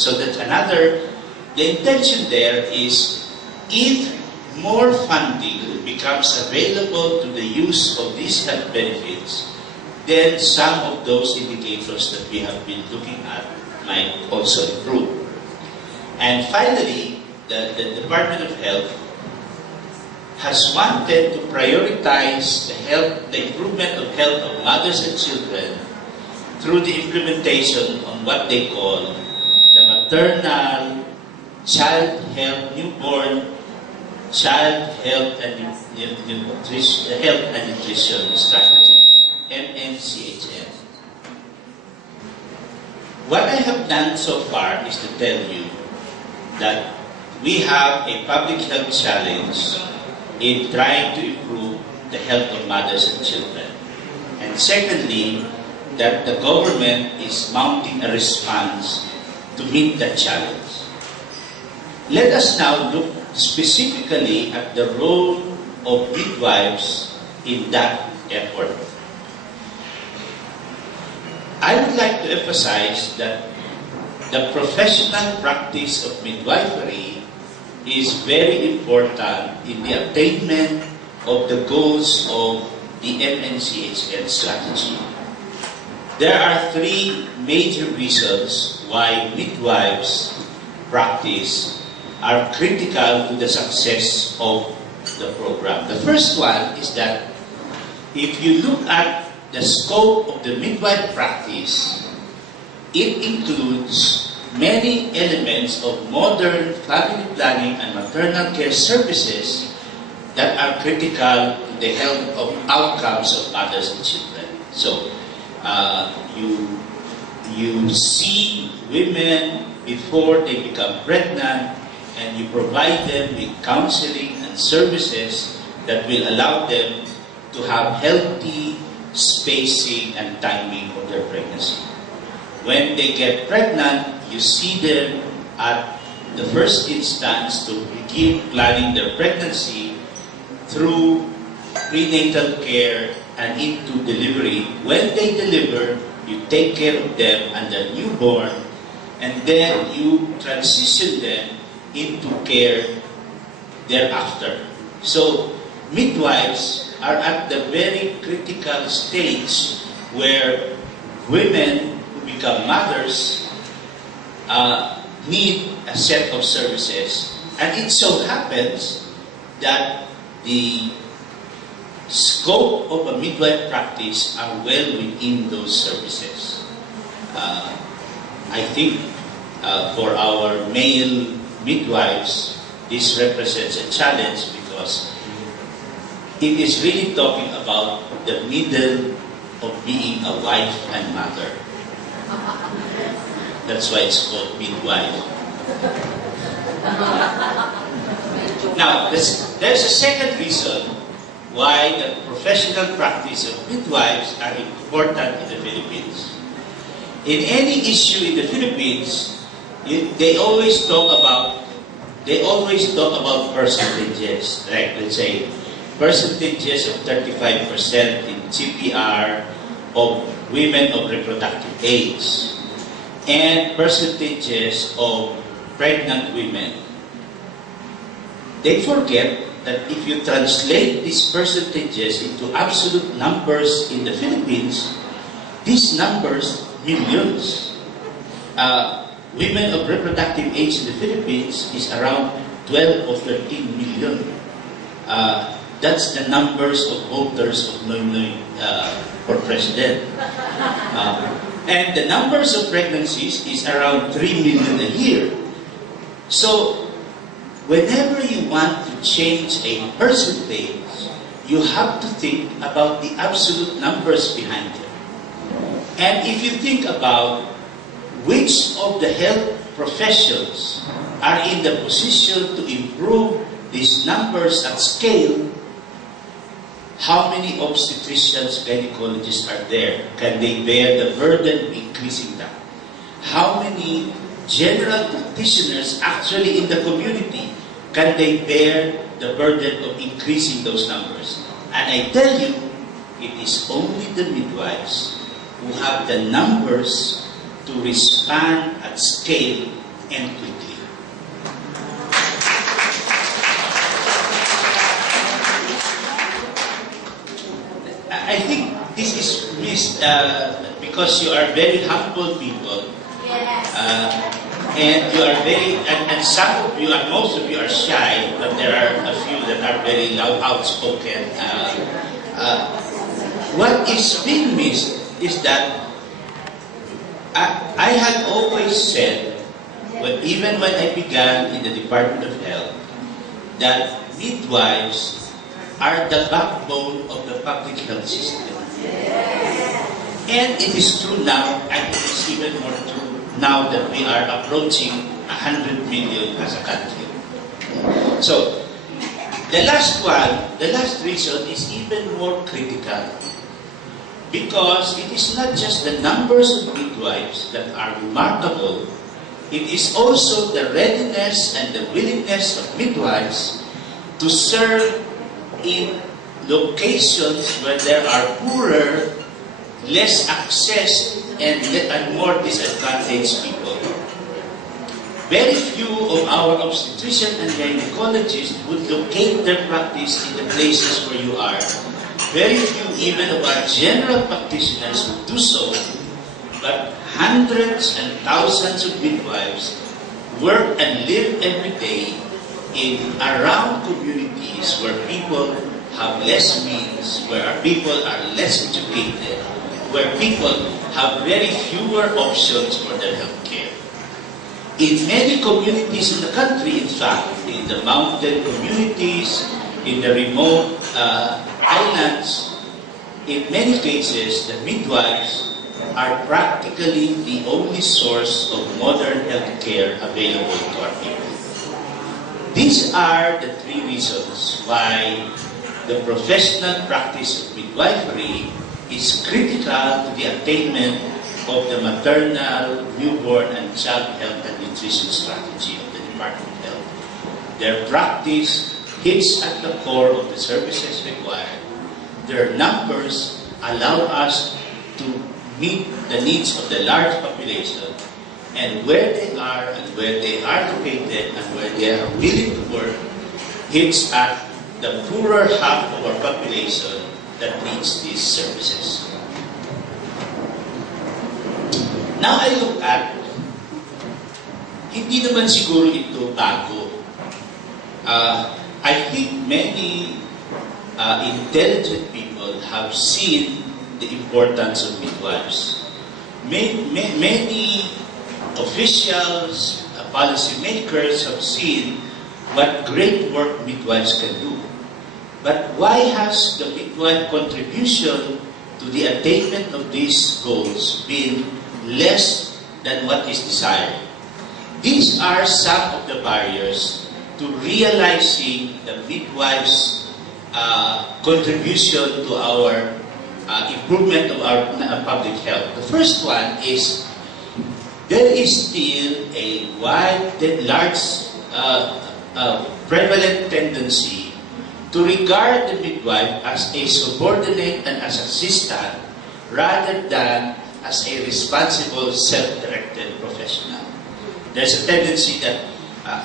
So that's another, the intention there is if more funding becomes available to the use of these health benefits, then some of those indicators that we have been looking at might also improve. And finally, the Department of Health has wanted to prioritize the improvement of health of mothers and children through the implementation on what they call the maternal child health, newborn child health and nutrition strategy, MNCHN. What I have done so far is to tell you that we have a public health challenge in trying to improve the health of mothers and children. And secondly, that the government is mounting a response to meet that challenge. Let us now look specifically at the role of midwives in that effort. I would like to emphasize that the professional practice of midwifery is very important in the attainment of the goals of the MNCHN strategy. There are three major reasons why midwives' practice are critical to the success of the program. The first one is that if you look at the scope of the midwife practice, it includes many elements of modern family planning and maternal care services that are critical to the health of outcomes of mothers and children. So, you see women before they become pregnant, and you provide them with counseling and services that will allow them to have healthy spacing and timing of their pregnancy. When they get pregnant, you see them at the first instance to begin planning their pregnancy through prenatal care and into delivery. When they deliver, you take care of them and their newborn, and then you transition them into care thereafter. So midwives are at the very critical stage where women who become mothers need a set of services. And it so happens that the scope of a midwife practice are well within those services. I think for our male midwives, this represents a challenge because it is really talking about the middle of being a wife and mother. That's why it's called midwife. Now, there's a second reason why the professional practice of midwives are important in the Philippines. In any issue in the Philippines, they always talk about percentages. Like, let's say, percentages of 35% in CPR of women of reproductive age, and percentages of pregnant women. They forget that if you translate these percentages into absolute numbers in the Philippines, these numbers, millions. Women of reproductive age in the Philippines is around 12 or 13 million. That's the numbers of voters of Noynoy for president. And the numbers of pregnancies is around 3 million a year. So, whenever you want to change a percentage, you have to think about the absolute numbers behind it. And if you think about which of the health professions are in the position to improve these numbers at scale, how many obstetricians, gynecologists are there? Can they bear the burden of increasing that? How many general practitioners actually in the community can they bear the burden of increasing those numbers? And I tell you, it is only the midwives who have the numbers to respond at scale and quickly. I think this is missed because you are very humble people. Yes. And you are and some of you, and most of you are shy, but there are a few that are very loud, outspoken. What is being missed is that I had always said, even when I began in the Department of Health, that midwives are the backbone of the public health system. And it is true now, and it is even more true now that we are approaching 100 million as a country. So, the last reason is even more critical. Because it is not just the numbers of midwives that are remarkable, it is also the readiness and the willingness of midwives to serve in locations where there are poorer, less access, and more disadvantaged people. Very few of our obstetricians and gynecologists would locate their practice in the places where you are. Very few even of our general practitioners would do so, but hundreds and thousands of midwives work and live every day in around communities where people have less means, where people are less educated, where people have very fewer options for their health care. In many communities in the country, in fact, in the mountain communities, in the remote islands, in many cases, the midwives are practically the only source of modern health care available to our people. These are the three reasons why the professional practice of midwifery is critical to the attainment of the maternal, newborn, and child health and nutrition strategy of the Department of Health. Their practice hits at the core of the services required. Their numbers allow us to meet the needs of the large population, and where they are and where they are located and where they are willing to work hits at the poorer half of our population that needs these services. Now I look at, hindi naman siguro ito bago. I think many intelligent people have seen the importance of midwives. Many officials, policymakers have seen what great work midwives can do. But why has the midwife contribution to the attainment of these goals been less than what is desired? These are some of the barriers to realizing the midwife's contribution to our improvement of our public health. The first one is there is still a large, prevalent tendency to regard the midwife as a subordinate and as assistant rather than as a responsible, self-directed professional. There's a tendency that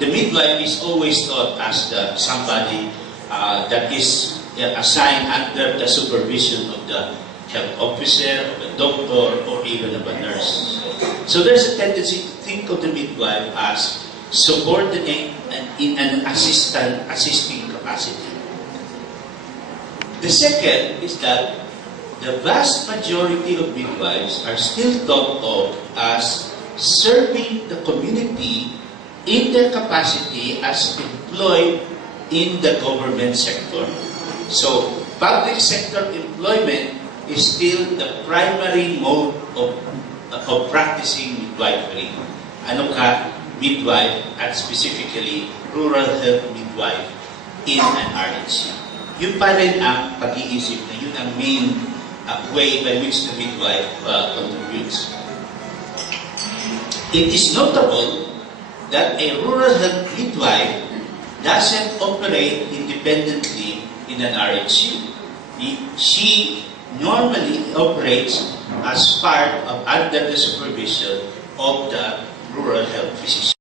the midwife is always thought as somebody that is assigned under the supervision of the health officer, of a doctor, or even of a nurse. So there's a tendency to think of the midwife as subordinate and in an assisting capacity. The second is that the vast majority of midwives are still thought of as serving the community in their capacity as employed in the government sector. So, public sector employment is still the primary mode of practicing midwifery. Ano ka? Midwife, at specifically rural health midwife in an RHC. Yun pa rin ang pag-iisip na yun ang main way by which the midwife contributes. It is notable that a rural health midwife doesn't operate independently in an RHU. She normally operates as part of under the supervision of the rural health physician.